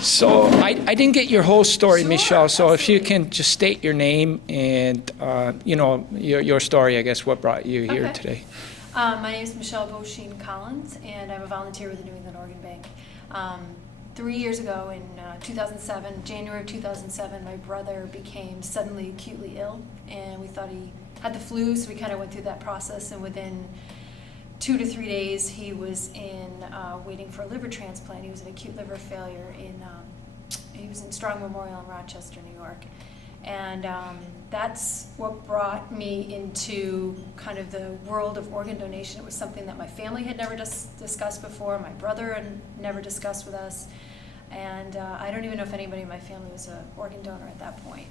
So I didn't get your whole story, Sure, Michelle, so if you absolutely. can just state your name and, you know, your story, I guess, what brought you here Okay. today. My name is Michelle Collins, and I'm a volunteer with the New England Organ Bank. 3 years ago in 2007, January of 2007, my brother became suddenly acutely ill, and we thought he had the flu, so we kind of went through that process, and within 2 to 3 days, he was in waiting for a liver transplant. He was an acute liver failure he was in Strong Memorial in Rochester, New York. And that's what brought me into kind of the world of organ donation. It was something that my family had never discussed before, my brother had never discussed with us, and I don't even know if anybody in my family was an organ donor at that point.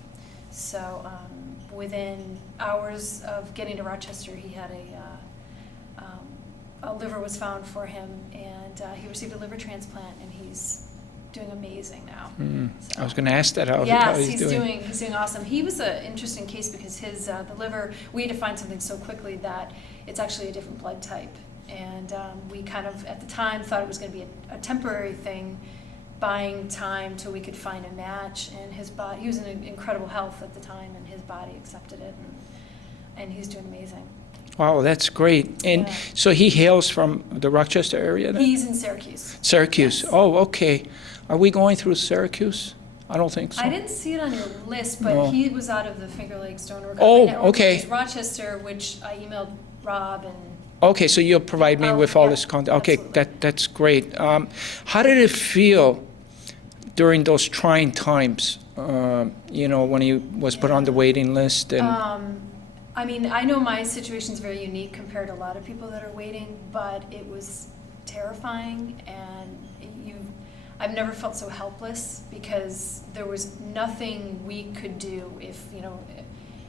So within hours of getting to Rochester, he had a liver was found for him, and he received a liver transplant, and he's doing amazing now. So. I was going to ask that, how He's doing. doing awesome. He was an interesting case because his the liver, we had to find something so quickly that it's actually a different blood type, and we kind of at the time thought it was going to be a temporary thing, buying time till we could find a match. And his body, he was in incredible health at the time, and his body accepted it, and he's doing amazing. Wow, that's great. And Yeah. so he hails from the Rochester area then? He's in Syracuse. Syracuse. Yes. Oh, okay. Are we going through Syracuse? I don't think so. I didn't see it on your list, but No. he was out of the Finger Lakes Donor Recovery Oh, Network, okay. which is Rochester, which I emailed Rob and. Okay, so you'll provide me with all yeah, this content. Okay, absolutely. that's great. How did it feel during those trying times, you know, when he was put on the waiting list? And I mean, I know my situation is very unique compared to a lot of people that are waiting, but it was terrifying, and I've never felt so helpless because there was nothing we could do if, you know,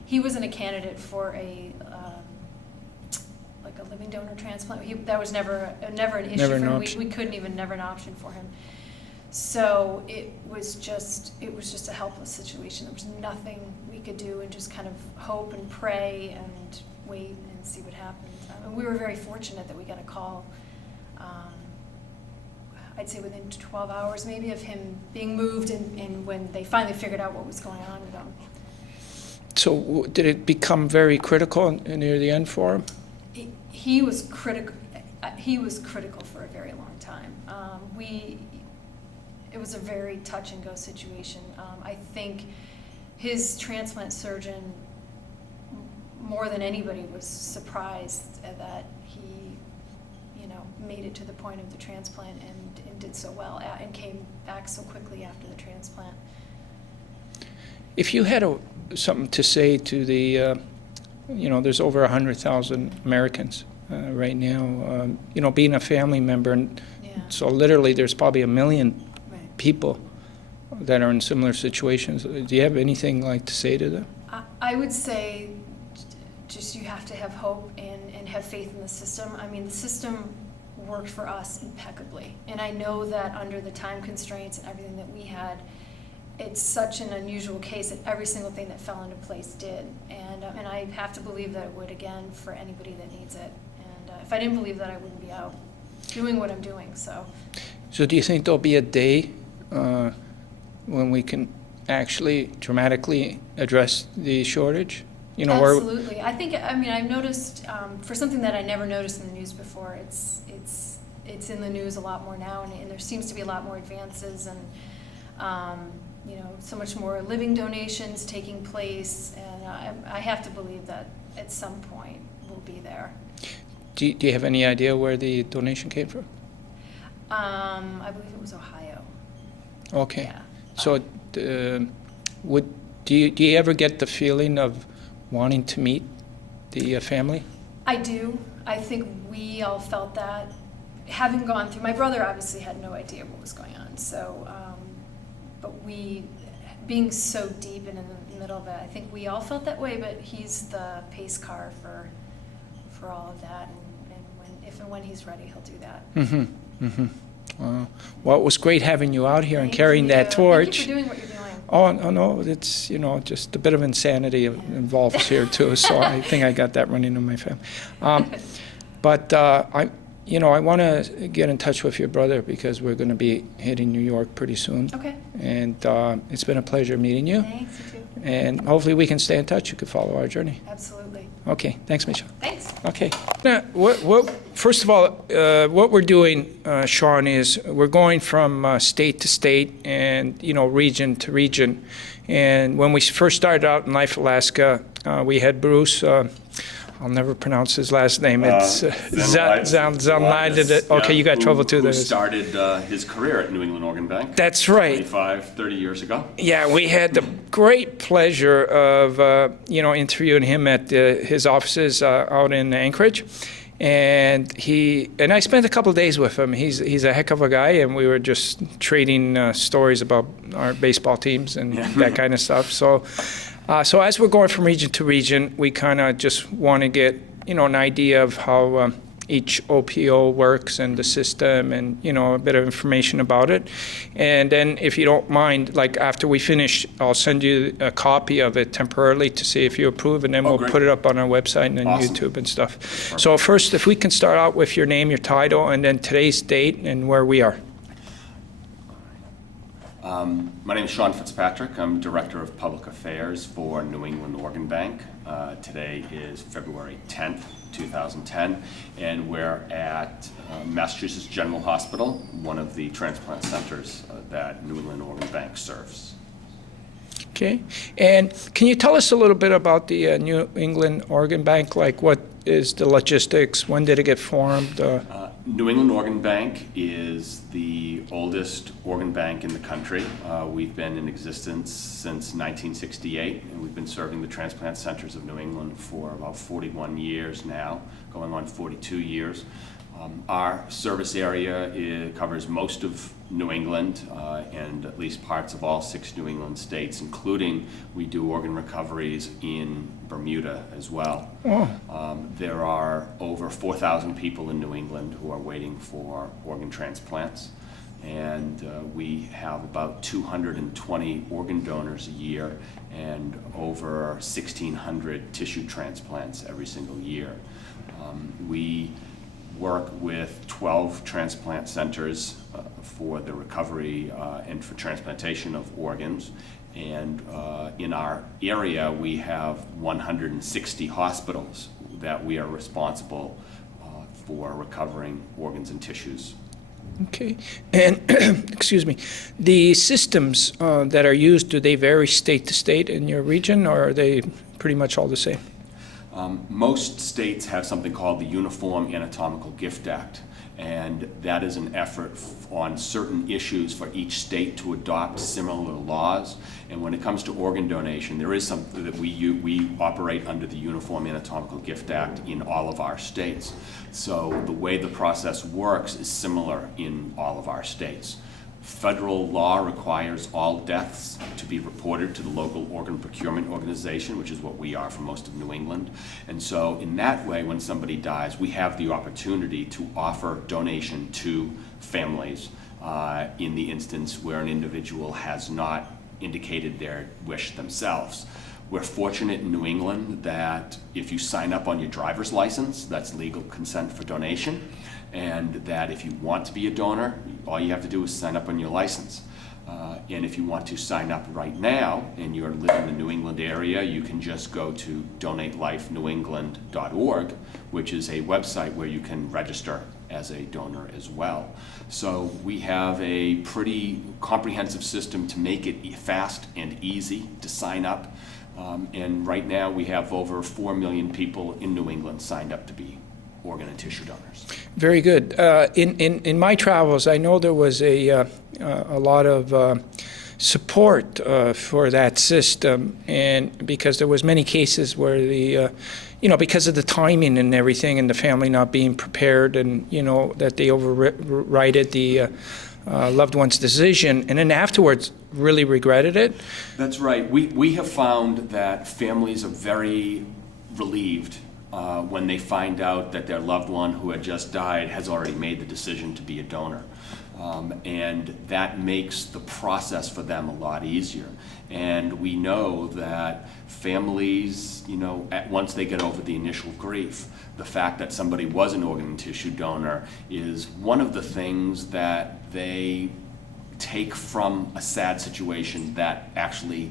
he wasn't a candidate for like a living donor transplant. That was never an issue Never an for him. option. We couldn't even, never an option for him. So it was just a helpless situation. There was nothing we could do, and just kind of hope and pray and wait and see what happened. And we were very fortunate that we got a call, I'd say within 12 hours maybe, of him being moved, and when they finally figured out what was going on with him. so did it become very critical near the end for him? He was critical. He was critical for a very long time. It was a very touch and go situation. I think his transplant surgeon, more than anybody, was surprised that he, you know, made it to the point of the transplant and did so well and came back so quickly after the transplant. If you had something to say to the, you know, there's over 100,000 Americans right now, you know, being a family member, and Yeah. so literally there's probably 1 million Right. people that are in similar situations. Do you have anything like to say to them? I would say just you have to have hope and have faith in the system. I mean, the system worked for us impeccably. And I know that under the time constraints and everything that we had, it's such an unusual case that every single thing that fell into place did. And I have to believe that it would again for anybody that needs it. And if I didn't believe that, I wouldn't be out doing what I'm doing. So So do you think there'll be a day when we can actually dramatically address the shortage? You know, where absolutely. I think, I mean, I've noticed, for something that I never noticed in the news before, it's in the news a lot more now, and there seems to be a lot more advances, and, you know, so much more living donations taking place, and I have to believe that at some point we'll be there. do you have any idea where the donation came from? I believe it was Ohio. Okay. Yeah. So do you ever get the feeling of wanting to meet the family? I do. I think we all felt that. Having gone through, my brother obviously had no idea what was going on. So, but we, being so deep and in the middle of it, I think we all felt that way. But he's the pace car for all of that, and if and when he's ready, he'll do that. Mm-hmm. Mm-hmm. Well, it was great having you out here and Thank carrying you. that torch. Thank you for doing what you're doing. Oh, no, it's, you know, just a bit of insanity involved here too, so I think I got that running in my family. But you know, I want to get in touch with your brother because we're going to be hitting New York pretty soon. Okay. And it's been a pleasure meeting you. Thanks, you too. And hopefully we can stay in touch. You could follow our journey. Absolutely. Okay. Thanks, Michelle. Thanks. Okay. Now, first of all, what we're doing, Sean, is we're going from state to state and, you know, region to region. And when we first started out in Life, Alaska, we had Bruce. I'll never pronounce his last name. It's Zalnided. Okay, you got trouble too. Who started his career at New England Organ Bank. That's right. 25, 30 years ago. Yeah, we had the great pleasure of, you know, interviewing him at his offices out in Anchorage. And I spent a couple of days with him. He's a heck of a guy, and we were just trading stories about our baseball teams and that kind of stuff. So as we're going from region to region, we kind of just want to get, you know, an idea of how each OPO works and the system and, you know, a bit of information about it. And then if you don't mind, like after we finish, I'll send you a copy of it temporarily to see if you approve, and then we'll put it up on our website and then Awesome. YouTube and stuff. Perfect. So first, if we can start out with your name, your title, and then today's date and where we are. My name is Sean Fitzpatrick. I'm Director of Public Affairs for New England Organ Bank. Today is February 10th, 2010, and we're at Massachusetts General Hospital, one of the transplant centers that New England Organ Bank serves. Okay. And can you tell us a little bit about the New England Organ Bank? Like, what is the logistics? When did it get formed? New England Organ Bank is the oldest organ bank in the country. We've been in existence since 1968, and we've been serving the transplant centers of New England for about 41 years now, going on 42 years. Our service area covers most of New England and at least parts of all 6 New England states, including we do organ recoveries in Bermuda as well. Oh. There are over 4,000 people in New England who are waiting for organ transplants, and we have about 220 organ donors a year and over 1,600 tissue transplants every single year. We work with 12 transplant centers for the recovery and for transplantation of organs. And in our area, we have 160 hospitals that we are responsible for recovering organs and tissues. Okay. And, excuse me, the systems that are used, do they vary state to state in your region, or are they pretty much all the same? Most states have something called the Uniform Anatomical Gift Act, and that is an effort on certain issues for each state to adopt similar laws. And when it comes to organ donation, there is something that we operate under the Uniform Anatomical Gift Act in all of our states. So the way the process works is similar in all of our states. Federal law requires all deaths to be reported to the local organ procurement organization, which is what we are for most of New England. And so in that way, when somebody dies, we have the opportunity to offer donation to families in the instance where an individual has not indicated their wish themselves. We're fortunate in New England that if you sign up on your driver's license, that's legal consent for donation, and that if you want to be a donor, all you have to do is sign up on your license. And if you want to sign up right now and you're living in the New England area, you can just go to donatelifenewengland.org, which is a website where you can register as a donor as well. So we have a pretty comprehensive system to make it fast and easy to sign up. And right now we have over 4 million people in New England signed up to be organ and tissue donors. Very good. In my travels, I know there was a lot of support for that system, and because there was many cases where the because of the timing and everything, and the family not being prepared, and that they overrided the loved one's decision, and then afterwards really regretted it. That's right. We have found that families are very relieved when they find out that their loved one who had just died has already made the decision to be a donor. And that makes the process for them a lot easier. And we know that families, once they get over the initial grief, the fact that somebody was an organ and tissue donor is one of the things that they take from a sad situation that actually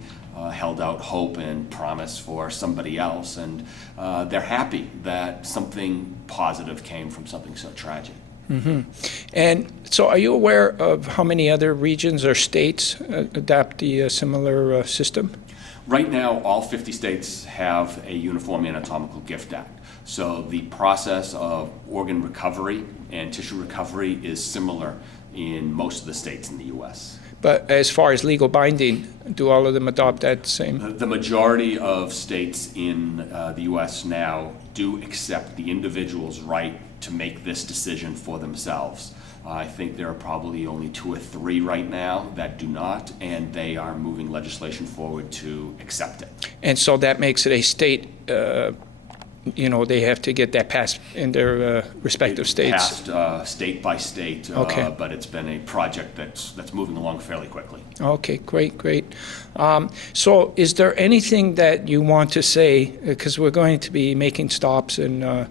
held out hope and promise for somebody else. And they're happy that something positive came from something so tragic. Mm-hmm. And so are you aware of how many other regions or states adopt the similar system? Right now, all 50 states have a Uniform Anatomical Gift Act. So the process of organ recovery and tissue recovery is similar in most of the states in the U.S. But as far as legal binding, do all of them adopt that same? The majority of states in the U.S. now do accept the individual's right to make this decision for themselves. I think there are probably only 2 or 3 right now that do not, and they are moving legislation forward to accept it. And so that makes it a state, they have to get that passed in their respective states. Passed state by state, Okay. but it's been a project that's moving along fairly quickly. Okay, great. So is there anything that you want to say, because we're going to be making stops in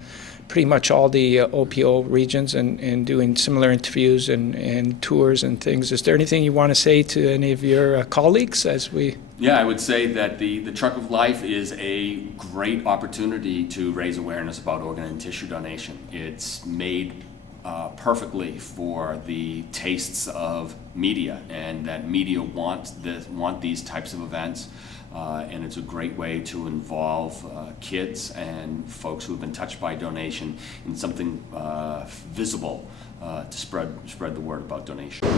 pretty much all the OPO regions and doing similar interviews and tours and things. Is there anything you want to say to any of your colleagues as we... Yeah, I would say that the Truck of Life is a great opportunity to raise awareness about organ and tissue donation. It's made perfectly for the tastes of media, and that media want these types of events. And it's a great way to involve kids and folks who have been touched by donation in something visible to spread the word about donation.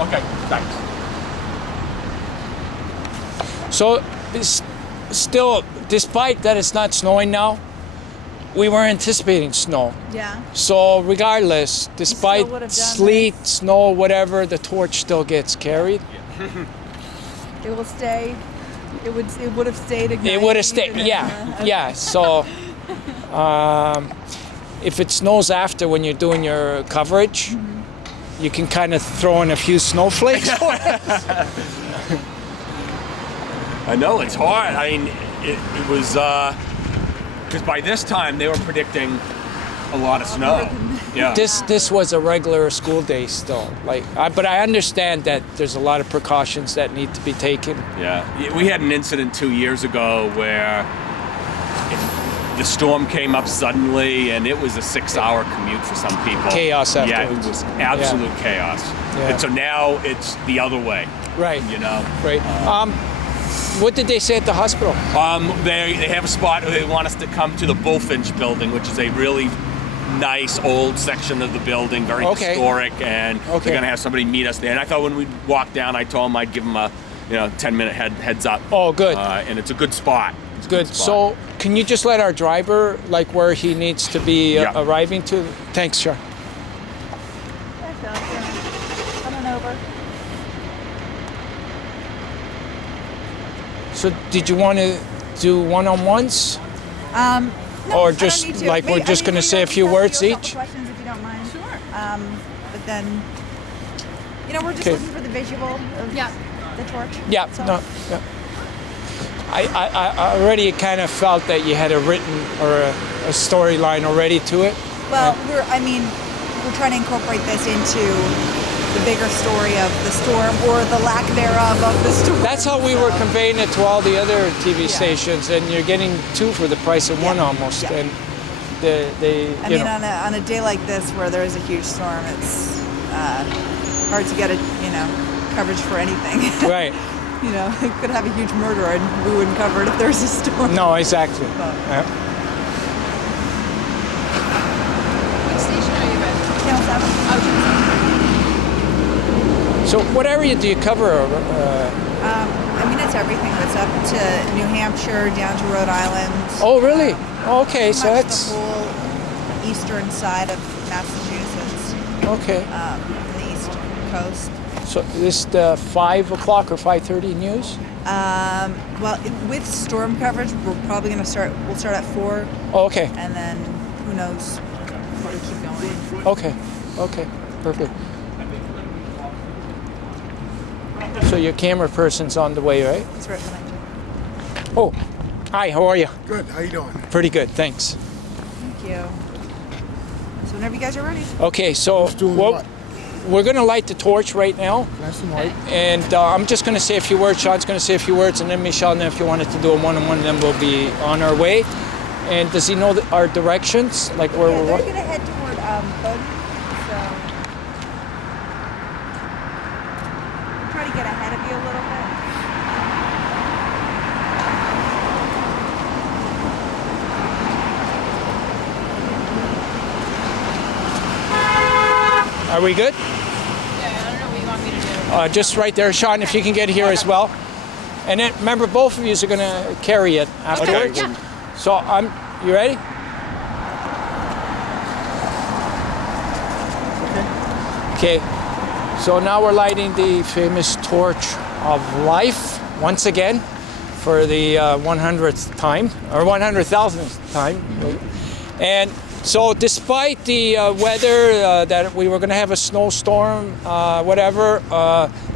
Okay, thanks. So still, despite that it's not snowing now, we were anticipating snow. Yeah. So regardless, despite would have done sleet, snow, whatever, the torch still gets carried. It will stay. It would have stayed ignited. It would have stayed, yeah. So if it snows after when you're doing your coverage, you can kind of throw in a few snowflakes. I know, it's hard. I mean, it was, because by this time they were predicting a lot of snow. Yeah. This was a regular school day still. But I understand that there's a lot of precautions that need to be taken. Yeah. We had an incident 2 years ago where the storm came up suddenly, and it was a 6-hour commute for some people. Chaos afterwards. Yeah, it was absolute chaos. Yeah. And so now it's the other way. Right. Right. What did they say at the hospital? They have a spot where they want us to come to the Bullfinch building, which is a really nice old section of the building, very historic, and they're going to have somebody meet us there. And I thought when we walked down, I told them I'd give them a 10-minute heads up. Oh, good. And it's a good spot. It's good. So can you just let our driver, where he needs to be arriving to? Thanks, Sean. Coming over. So did you want to do one-on-ones? No, or just I don't need to. we're just going to say a few words a each? couple questions if you don't mind. Sure. But then, we're just looking for the visual of the torch. Yeah. So. No. Yeah. I already kind of felt that you had a written or a storyline already to it. Well, we're trying to incorporate this into the bigger story of the storm, or the lack thereof of the storm. That's how we were conveying it to all the other TV stations, and you're getting 2 for the price of 1 almost. Yeah. And they on a day like this where there is a huge storm, it's hard to get coverage for anything. Right. It could have a huge murder and we wouldn't cover it if there's a storm. No, exactly. What station are you at? Channel 7. So what area do you cover? It's everything that's up to New Hampshire, down to Rhode Island. Oh, really? Okay, so much that's... the whole eastern side of Massachusetts, Okay. the east coast. So this the 5 o'clock or 5:30 news? Well, with storm coverage, we're probably going to start. We'll start at 4, Oh, okay. and then who knows? Probably keep going. Okay. Okay. Perfect. So your camera person's on the way, right? It's right behind you. Oh, hi. How are you? Good. How you doing? Pretty good. Thanks. Thank you. So whenever you guys are ready. Okay. So Doing what? we're gonna light the torch right now. Nice and white. And I'm just going to say a few words. Sean's going to say a few words, and then Michelle, and then if you wanted to do a one-on-one, then we'll be on our way. And does he know our directions, like where Yeah, we're? they're going to head toward Bowden, so try to get ahead of you a little bit. Are we good? Yeah, I don't know what you want me to do. Just right there, Sean. If you can get here as well. And then remember, both of you are going to carry it afterwards. yeah. So you ready? Okay. So now we're lighting the famous torch of life once again for the 100th time or 100,000th time. And so despite the weather that we were going to have a snowstorm, whatever,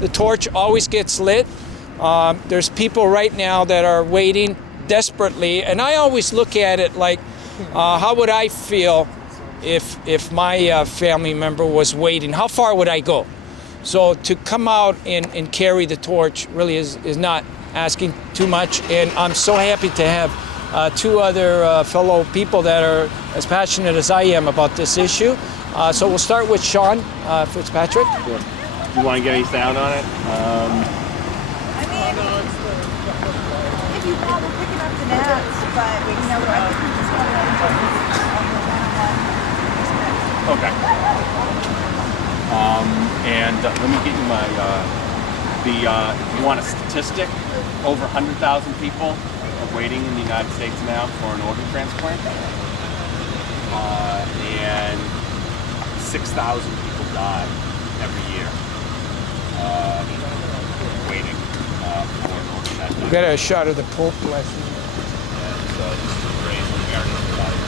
the torch always gets lit. There's people right now that are waiting desperately, and I always look at it like, how would I feel if my family member was waiting? How far would I go? So to come out and carry the torch really is not asking too much, and I'm so happy to have two other fellow people that are as passionate as I am about this issue. So we'll start with Sean Fitzpatrick. Sure. You want to get any sound on it? I mean, if you want, we're picking up the nets, but you know, I think we just want to enjoy this one-on-one. Okay. And let me get you my, if you want a statistic, over 100,000 people are waiting in the United States now for an organ transplant. And 6,000 people die every year waiting for an organ that We got a shot of the Pope last night. And so this is to raise awareness about the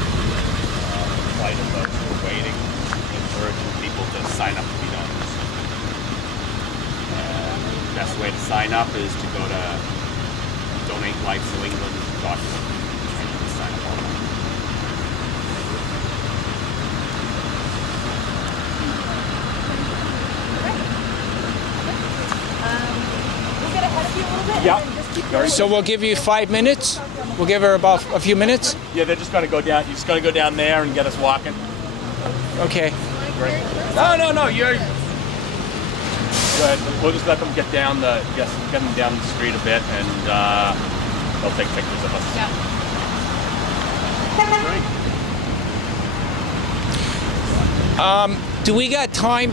plight of those who are waiting and urging people to sign up to be donors. And the best way to sign up is to go to donatelifesoengland.com and you can sign up online. We'll get ahead of you a little bit Yeah. and then just keep Very So we'll give you 5 minutes. We'll give her about a few minutes. Yeah, they're just gonna go down. You just gotta go down there and get us walking. Okay. Great. No, you're good. We'll just let them get down get them down the street a bit, and they'll take pictures of us. Yeah. Great. Do we got time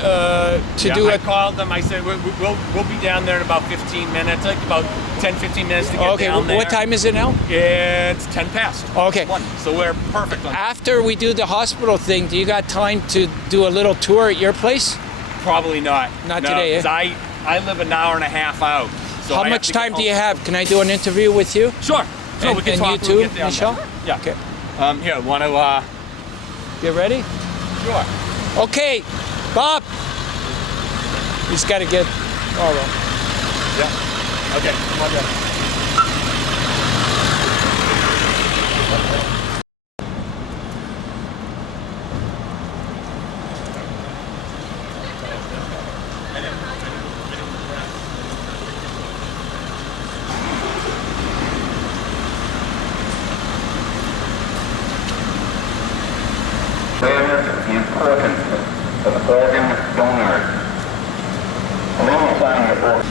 to do I it? called them. I said we'll be down there in about 15 minutes, like about 10-15 minutes to get Okay. down there. What time is it now? It's 10 past. Okay. 1. So we're perfect on. After we do the hospital thing, do you got time to do a little tour at your place? Probably not. Not no, today, eh? 'cause I live an hour and a half out. So How I have much to get time do you home. have? Can I do an interview with you? Sure. So And- we can and talk you when too, we get down Michelle? there. Yeah. Okay. Here, want to? Get ready? Sure. Okay. Bob. He's got to get. Oh well. Yeah. Okay. Come on down. Awareness of the importance of organ donors. Alongside your organ.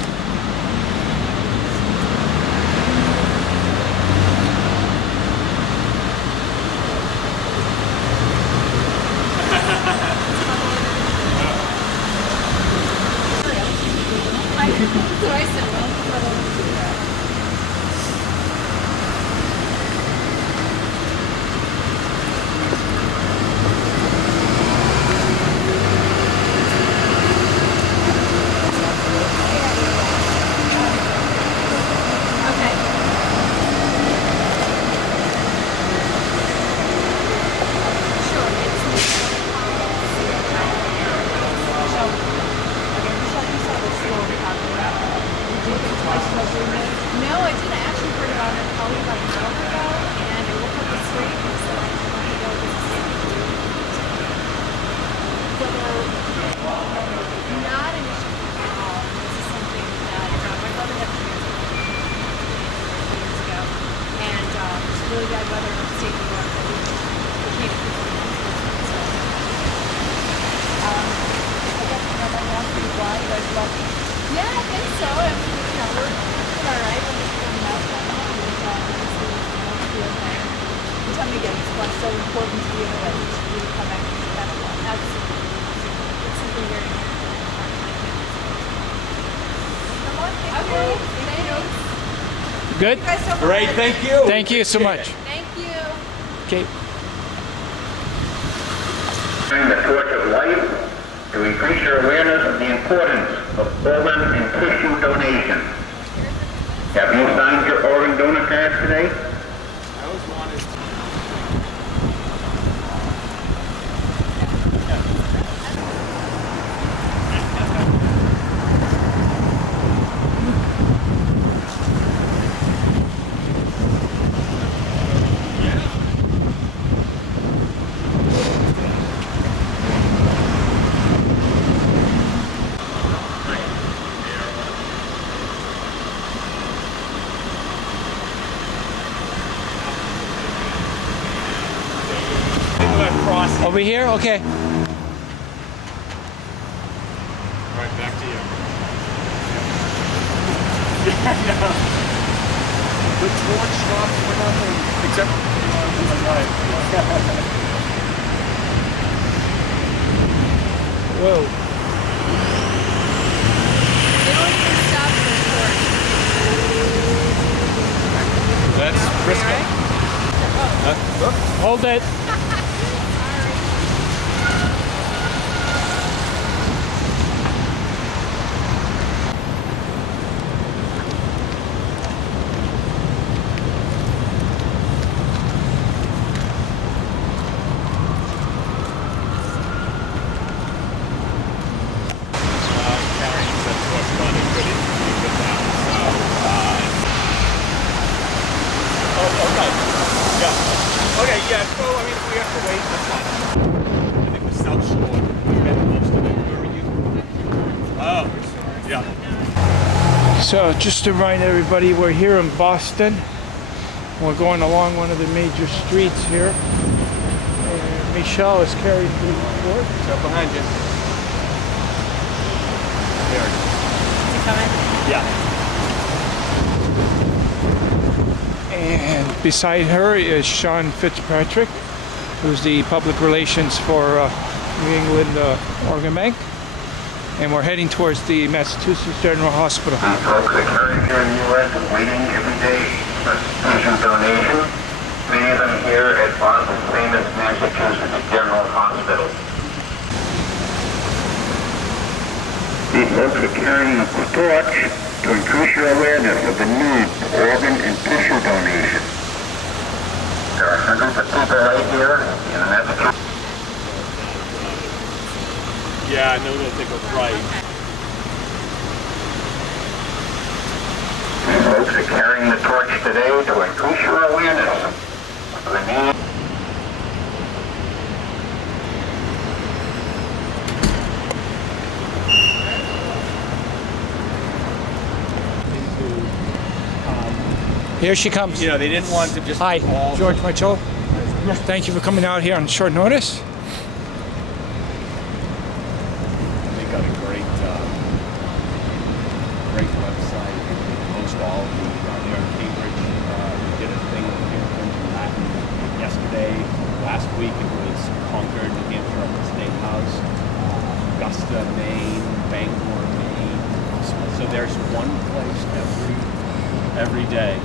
So I said, well, what's so important to you that you should really come back to that a lot. That's it's something very important. Okay, thanks. Good? You guys so much. Great, thank you. Thank you so much. Thank you. Okay. Carrying the torch of life to increase your awareness of the importance of organ and tissue donation. Have you signed your organ donor card today? Over here? Okay. All right, back to you. The torch stops for nothing, except on the right. Whoa. They don't even stop for a That's Frisco. Hold it. Okay, yeah, so I mean, if we have to wait, that's fine. I think the South Shore had most of it. Where were you? Oh, yeah. So just to remind everybody, we're here in Boston. We're going along one of the major streets here. And Michelle is carrying the report. So behind you. There. Is he coming? Yeah. And beside her is Sean Fitzpatrick, who's the public relations for New England Organ Bank. And we're heading towards the Massachusetts General Hospital. These folks are carried here in the U.S. and waiting every day for tissue donation. Many of them here at Boston's famous Massachusetts General Hospital. These folks are carrying the torch to increase your awareness of the need for organ and tissue donation. There are hundreds of people right here in Massachusetts. Yeah, I know they'll take a right. These folks are carrying the torch today to increase your awareness of the need. Here she comes. You know, they didn't want to just Hi, all George Marcello. Thank you for coming out here on short notice. They got a great website. Post all the there in Cambridge. We did a thing with Independents in Latin yesterday. Last week it was Concord, New Hampshire, up at the State House. Augusta, Maine, Bangor, Maine. So there's one place every day.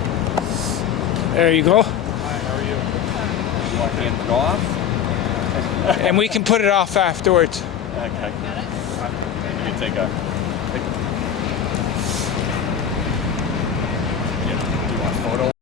There you go. Hi, how are you? You want to hand it off? And we can put it off afterwards. Okay. You can take a. Yeah. Do you want a photo?